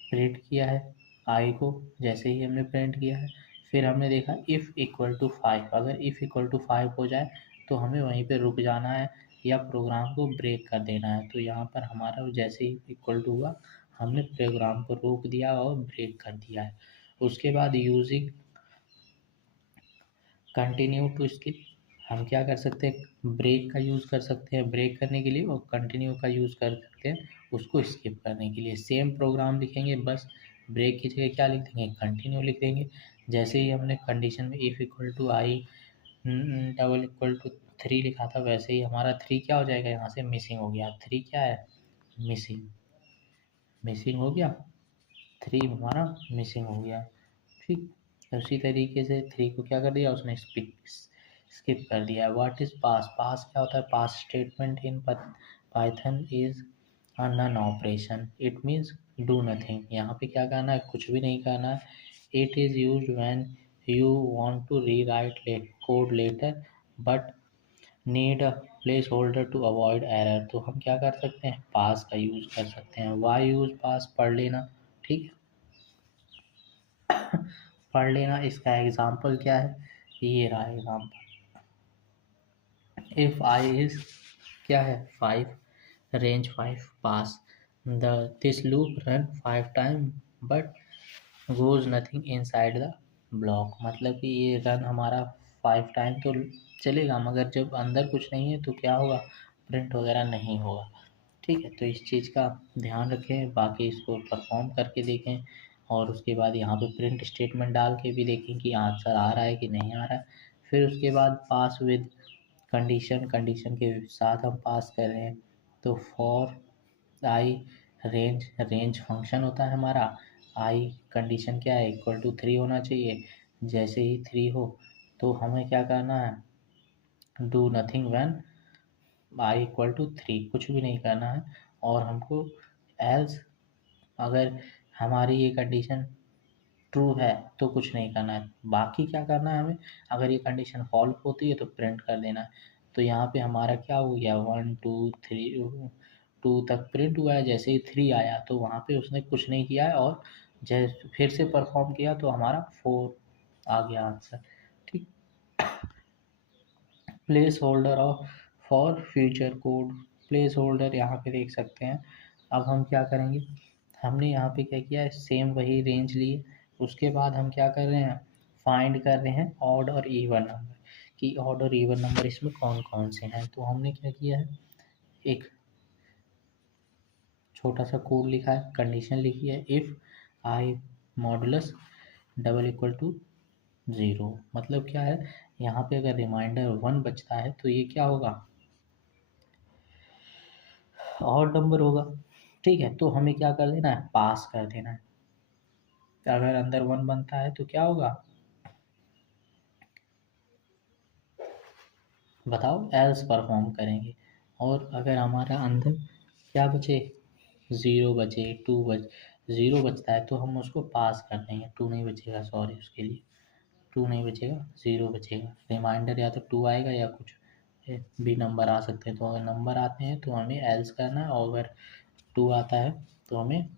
प्रिंट किया है i को। जैसे ही हमने प्रिंट किया है, फिर हमने देखा इफ़ इक्वल टू 5, अगर इफ़ इक्वल टू 5 हो जाए तो हमें वहीं पे रुक जाना है या प्रोग्राम को ब्रेक कर देना है। तो यहाँ पर हमारा जैसे ही इक्वल टू हुआ, हमने प्रोग्राम को रोक दिया और ब्रेक कर दिया है। उसके बाद यूजिंग कंटिन्यू टू स्किप, हम क्या कर सकते हैं, ब्रेक का यूज़ कर सकते हैं ब्रेक करने के लिए, और कंटिन्यू का यूज़ कर सकते हैं उसको स्किप करने के लिए। सेम प्रोग्राम लिखेंगे, बस ब्रेक की जगह क्या लिख देंगे, कंटिन्यू लिख देंगे। जैसे ही हमने कंडीशन में if equal to i double equal to 3 लिखा था, वैसे ही हमारा 3 क्या हो जाएगा, यहाँ से मिसिंग हो गया। 3 क्या है, मिसिंग हो गया, 3 हमारा मिसिंग हो गया, ठीक। उसी तरीके से 3 को क्या कर दिया उसने, स्किप कर दिया। व्हाट इज़ पास, पास क्या होता है, pass statement in Python is a null operation, it means do nothing. यहाँ पे क्या करना है, कुछ भी नहीं करना है। It is used when you want to rewrite code later but need a placeholder to avoid error. तो हम क्या कर सकते हैं, पास का यूज़ कर सकते हैं। वाई यूज़ पास, पढ़ लेना, ठीक है। पढ़ लेना, इसका एग्जाम्पल क्या है, ये रहा एग्जाम्पल। इफ आई इज क्या है 5, range 5, pass the this loop run 5 time but goes nothing inside the block. मतलब कि ये रन हमारा 5 टाइम तो चलेगा, मगर जब अंदर कुछ नहीं है तो क्या होगा, प्रिंट वगैरह नहीं होगा, ठीक है। तो इस चीज़ का ध्यान रखें, बाकी इसको परफॉर्म करके देखें, और उसके बाद यहाँ पे प्रिंट स्टेटमेंट डाल के भी देखें कि आंसर आ रहा है कि नहीं आ रहा है। फिर उसके बाद पास विद कंडीशन के साथ हम पास कर रहे हैं। तो फॉर आई रेंज फंक्शन होता है हमारा, आई कंडीशन क्या है, इक्वल टू 3 होना चाहिए। जैसे ही 3 हो तो हमें क्या करना है, do nothing when i equal to 3, कुछ भी नहीं करना है। और हमको एल्स, अगर हमारी ये कंडीशन ट्रू है तो कुछ नहीं करना है। बाकी क्या करना है हमें, अगर ये कंडीशन फॉल्स होती है तो प्रिंट कर देना है। तो यहाँ पे हमारा क्या हो गया, 1 2 3 2 तक प्रिंट हुआ है। जैसे ही 3 आया तो वहाँ पे उसने कुछ नहीं किया है, और जैसे फिर से परफॉर्म किया तो हमारा 4 आ गया आंसर, ठीक। Place holder of for future code, place holder यहाँ पे देख सकते हैं। अब हम क्या करेंगे, हमने यहाँ पे क्या किया है, सेम वही रेंज लिए। उसके बाद हम क्या कर रहे हैं, फाइंड कर रहे हैं ऑड और इवन नंबर, कि ऑड और इवन नंबर इसमें कौन कौन से हैं। तो हमने क्या किया है, एक छोटा सा कोड लिखा है, कंडीशन लिखी है, if i modulus double equal to 0। मतलब क्या है, यहाँ पे अगर रिमाइंडर 1 बचता है तो ये क्या होगा, ऑड नंबर होगा, ठीक है। तो हमें क्या कर देना है, पास कर देना है। अगर अंदर 1 बनता है तो क्या होगा, बताओ, एल्स परफॉर्म करेंगे। और अगर हमारा अंदर क्या बचे, 0 बचे, 0 बचता है तो हम उसको पास कर देंगे। 2 नहीं बचेगा, सॉरी, उसके लिए 2 नहीं बचेगा, 0 बचेगा। रिमाइंडर या तो 2 आएगा या कुछ भी नंबर आ सकते हैं। तो अगर नंबर आते हैं तो हमें एल्स करना है, और अगर 2 आता है तो हमें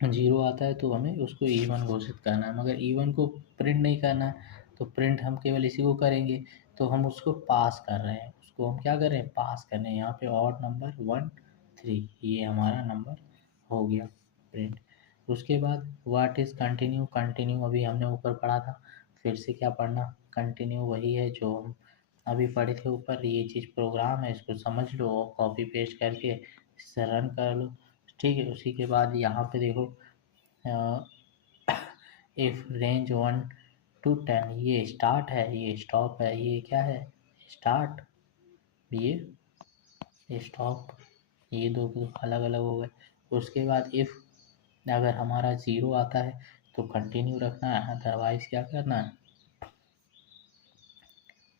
0 आता है तो हमें उसको इवन घोषित करना है। मगर इवन को प्रिंट नहीं करना है, तो प्रिंट हम केवल इसी को करेंगे। तो हम उसको पास कर रहे हैं, उसको हम क्या कर रहे हैं, पास कर रहे हैं। यहाँ पे ऑड नंबर 1 3, ये हमारा नंबर हो गया प्रिंट। उसके बाद व्हाट इज़ कंटिन्यू, कंटिन्यू अभी हमने ऊपर पढ़ा था, फिर से क्या पढ़ना, कंटिन्यू वही है जो हम अभी पढ़े थे ऊपर। ये चीज़ प्रोग्राम है, इसको समझ लो और कॉपी पेस्ट करके इससे रन कर लो, ठीक है। उसी के बाद यहाँ पे देखो, इफ रेंज 1 to 10, ये स्टार्ट है, ये स्टॉप है, ये क्या है, स्टार्ट, ये स्टॉप, ये दो अलग अलग हो गए। उसके बाद इफ़ अगर हमारा 0 आता है तो कंटिन्यू रखना है, अदरवाइज क्या करना है,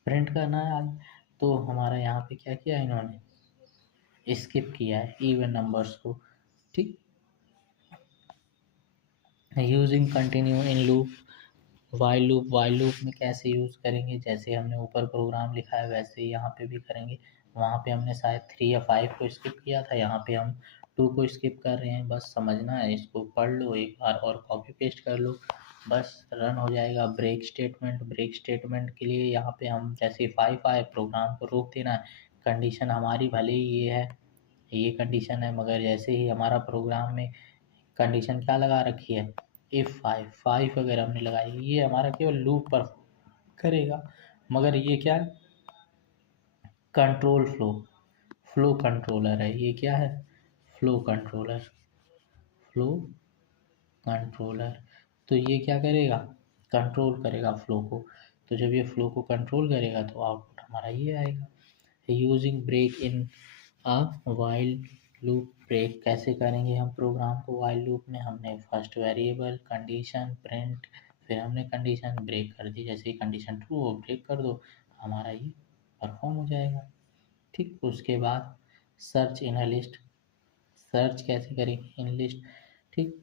प्रिंट करना है आगे। तो हमारा यहाँ पे क्या किया इन्होंने, स्किप किया है इवन नंबर्स को। ठीक, using continue in loop while loop में कैसे यूज़ करेंगे, जैसे हमने ऊपर प्रोग्राम लिखा है वैसे ही यहाँ पे भी करेंगे। वहाँ पे हमने शायद 3 या 5 को स्किप किया था, यहाँ पे हम 2 को स्किप कर रहे हैं। बस समझना है, इसको पढ़ लो एक बार और कॉपी पेस्ट कर लो, बस रन हो जाएगा। ब्रेक स्टेटमेंट के लिए यहाँ पे हम जैसे 5 आए प्रोग्राम को रोक देना है। कंडीशन हमारी भले ही ये कंडीशन है, मगर जैसे ही हमारा प्रोग्राम में कंडीशन क्या लगा रखी है, इफ़ 5 अगर हमने लगाई, ये हमारा केवल लूप पर करेगा। मगर ये क्या है, कंट्रोल फ्लो कंट्रोलर है। ये क्या है, फ्लो कंट्रोलर, फ्लो कंट्रोलर। तो ये क्या करेगा, कंट्रोल करेगा फ्लो को। तो जब ये फ्लो को कंट्रोल करेगा तो आउटपुट हमारा ये आएगा। Using break in a while loop, break कैसे करेंगे हम प्रोग्राम को वाइल लूप में, हमने फर्स्ट वेरिएबल कंडीशन प्रिंट, फिर हमने कंडीशन ब्रेक कर दी। जैसे ही कंडीशन ट्रू हो ब्रेक कर दो, हमारा ये परफॉर्म हो जाएगा। ठीक, उसके बाद search in a list, search कैसे करेंगे इन लिस्ट। ठीक,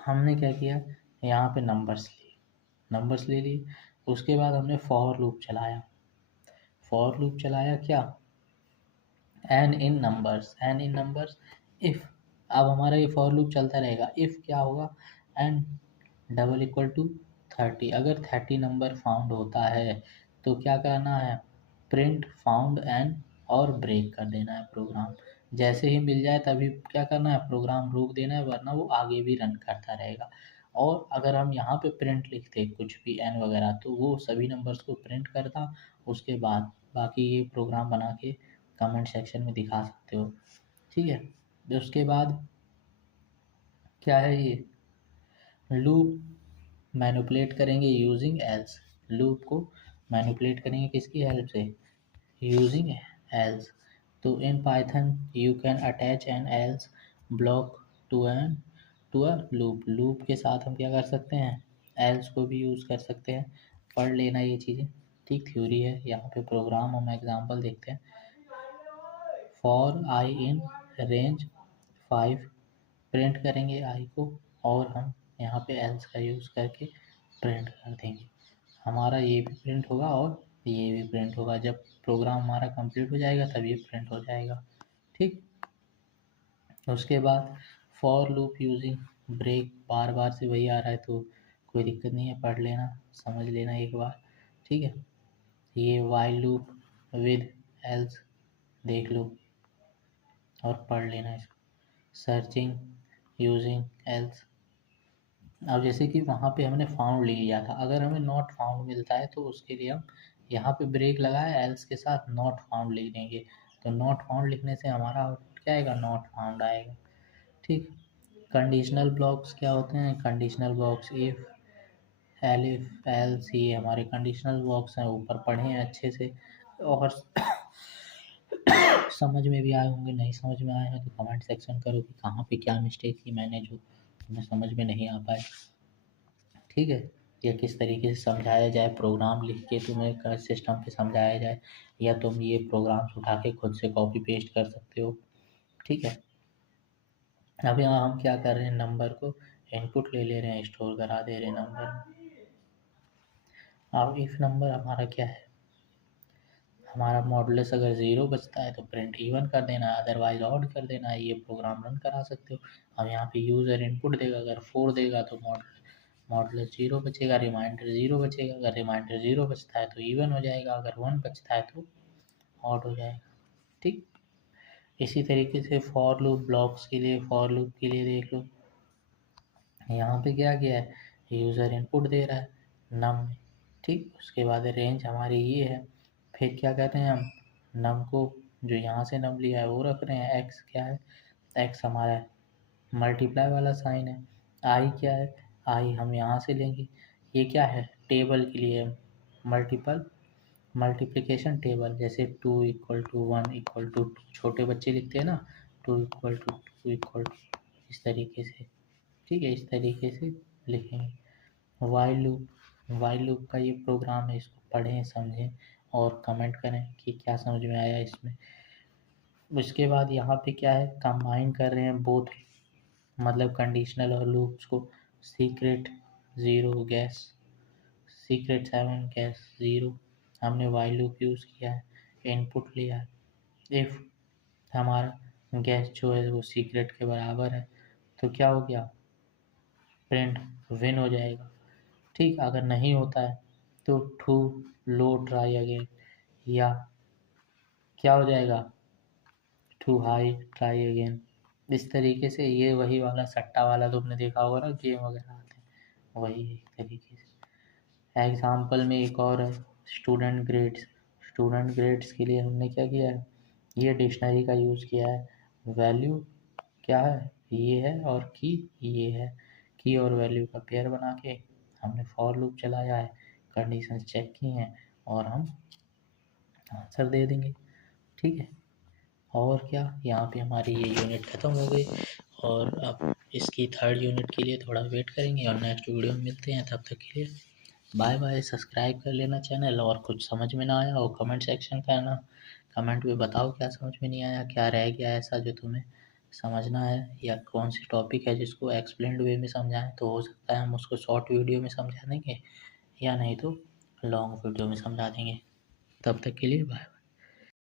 हमने क्या किया, यहाँ पे नंबर्स ले लिए। उसके बाद हमने फॉर लूप चलाया क्या, एन इन नंबर्स इफ़। अब हमारा ये फॉर लूप चलता रहेगा। इफ़ क्या होगा, एन डबल इक्वल टू 30, अगर 30 नंबर फाउंड होता है तो क्या करना है, प्रिंट फाउंड एन और ब्रेक कर देना है प्रोग्राम। जैसे ही मिल जाए तभी क्या करना है, प्रोग्राम रोक देना है, वरना वो आगे भी रन करता रहेगा। और अगर हम यहाँ पे प्रिंट लिखते कुछ भी एन वगैरह, तो वो सभी नंबर्स को प्रिंट करता। उसके बाद बाकी ये प्रोग्राम बना के कमेंट सेक्शन में दिखा सकते हो। ठीक है, तो उसके बाद क्या है, ये लूप मैनिपुलेट करेंगे यूजिंग एल्स। लूप को मैनिपुलेट करेंगे किसकी हेल्प से, यूजिंग एल्स। तो in Python you can attach an else block to a loop के साथ हम क्या कर सकते हैं, एल्स को भी यूज़ कर सकते हैं। पढ़ लेना ये चीज़ें, ठीक, थ्योरी है। यहाँ पे प्रोग्राम हम एग्जांपल देखते हैं। For I in range 5, print करेंगे आई को, और हम यहाँ पे एल्स का यूज़ करके प्रिंट कर देंगे। हमारा ये भी प्रिंट होगा और ये भी प्रिंट होगा। जब प्रोग्राम हमारा कंप्लीट हो जाएगा तब ये प्रिंट हो जाएगा। ठीक, उसके बाद फॉर लूप यूजिंग ब्रेक, बार बार से वही आ रहा है तो कोई दिक्कत नहीं है, पढ़ लेना, समझ लेना एक बार। ठीक है, ये वाइल लूप विद एल्स देख लो और पढ़ लेना इसको। सर्चिंग यूजिंग एल्स, अब जैसे कि वहाँ पे हमने फाउंड ले लिया था, अगर हमें नॉट फाउंड मिलता है तो उसके लिए हम यहाँ पे ब्रेक लगाए, एल्स के साथ नॉट फाउंड लिख देंगे। तो नॉट फाउंड लिखने से हमारा आउटपुट क्या आएगा, नॉट फाउंड आएगा। ठीक, कंडीशनल ब्लॉक्स क्या होते हैं, conditional blocks if elif else, ये हमारे कंडीशनल ब्लॉक्स हैं। ऊपर पढ़े हैं अच्छे से, और समझ में भी आए होंगे, नहीं समझ में आए हैं तो कमेंट सेक्शन करो कि कहाँ पे क्या मिस्टेक की मैंने, जो तुम्हें समझ में नहीं आ पाए। ठीक है, या किस तरीके से समझाया जाए, प्रोग्राम लिख के तुम्हें सिस्टम पे समझाया जाए, या तुम ये प्रोग्राम्स उठा के खुद से कॉपी पेस्ट कर सकते हो। ठीक है, अब यहाँ हम क्या कर रहे हैं, नंबर को इनपुट ले ले रहे हैं, स्टोर करा दे रहे हैं नंबर। अब इफ नंबर हमारा क्या है, हमारा मॉडुलस अगर 0 बचता है तो प्रिंट इवन कर देना है, अदरवाइज ऑड कर देना है। ये प्रोग्राम रन करा सकते हो। अब यहाँ पे यूज़र इनपुट देगा, अगर 4 देगा तो मॉडुलस 0 बचेगा, रिमाइंडर 0 बचेगा। अगर रिमाइंडर 0 बचता है तो इवन हो जाएगा, अगर 1 बचता है तो ऑड हो जाएगा। ठीक, इसी तरीके से फॉर लूप ब्लॉक्स के लिए, फॉर लूप के लिए देख लो, यहाँ पे क्या किया है, यूज़र इनपुट दे रहा है नम में। ठीक, उसके बाद रेंज हमारी ये है। फिर क्या कहते हैं हम, नम को जो यहाँ से नम लिया है वो रख रहे हैं। एक्स क्या है, एक्स हमारा मल्टीप्लाई वाला साइन है। आई क्या है, आई हम यहाँ से लेंगे। ये क्या है, टेबल के लिए मल्टीप्लिकेशन टेबल, जैसे 2 इक्वल टू 1 इक्वल टू 2, छोटे बच्चे लिखते हैं ना, 2 इक्वल टू 2 इक्वल टू, इस तरीके से। ठीक है, इस तरीके से लिखेंगे। वाइल लूप का ये प्रोग्राम है, इसको पढ़ें समझें और कमेंट करें कि क्या समझ में आया इसमें। उसके बाद यहाँ पे क्या है, कंबाइन कर रहे हैं बोथ, मतलब कंडीशनल और लूप्स को। सीक्रेट 0 गैस, सीक्रेट 7 गैस 0, हमने वाइल लूप यूज़ किया है, इनपुट लिया है। इफ़ हमारा गैस जो है वो सीक्रेट के बराबर है तो क्या हो गया, प्रिंट विन हो जाएगा। ठीक, अगर नहीं होता है तो टू लो ट्राई अगेन, या क्या हो जाएगा, टू हाई ट्राई अगेन। इस तरीके से ये वही वाला सट्टा वाला तुमने देखा होगा ना, गेम वगैरह आते हैं, वही एक तरीके से। एग्जाम्पल में एक और है, स्टूडेंट ग्रेड्स। स्टूडेंट ग्रेड्स के लिए हमने क्या किया है, ये डिक्शनरी का यूज़ किया है। वैल्यू क्या है, ये है, और की ये है। की और वैल्यू का पेयर बना के हमने फॉर लूप चलाया है, कंडीशंस चेक की हैं और हम आंसर दे देंगे। ठीक है, और क्या, यहाँ पे हमारी ये यूनिट ख़त्म हो गई और अब इसकी थर्ड यूनिट के लिए थोड़ा वेट करेंगे और नेक्स्ट वीडियो में मिलते हैं। तब तक के लिए बाय बाय। सब्सक्राइब कर लेना चैनल, और कुछ समझ में ना आया हो कमेंट सेक्शन करना, कमेंट में बताओ क्या समझ में नहीं आया, क्या रह गया ऐसा जो तुम्हें समझना है, या कौन सी टॉपिक है जिसको एक्सप्लेन्ड वे में समझाएं। तो हो सकता है हम उसको शॉर्ट वीडियो में समझा देंगे, या नहीं तो लॉन्ग वीडियो में समझा देंगे। तब तक के लिए बाय।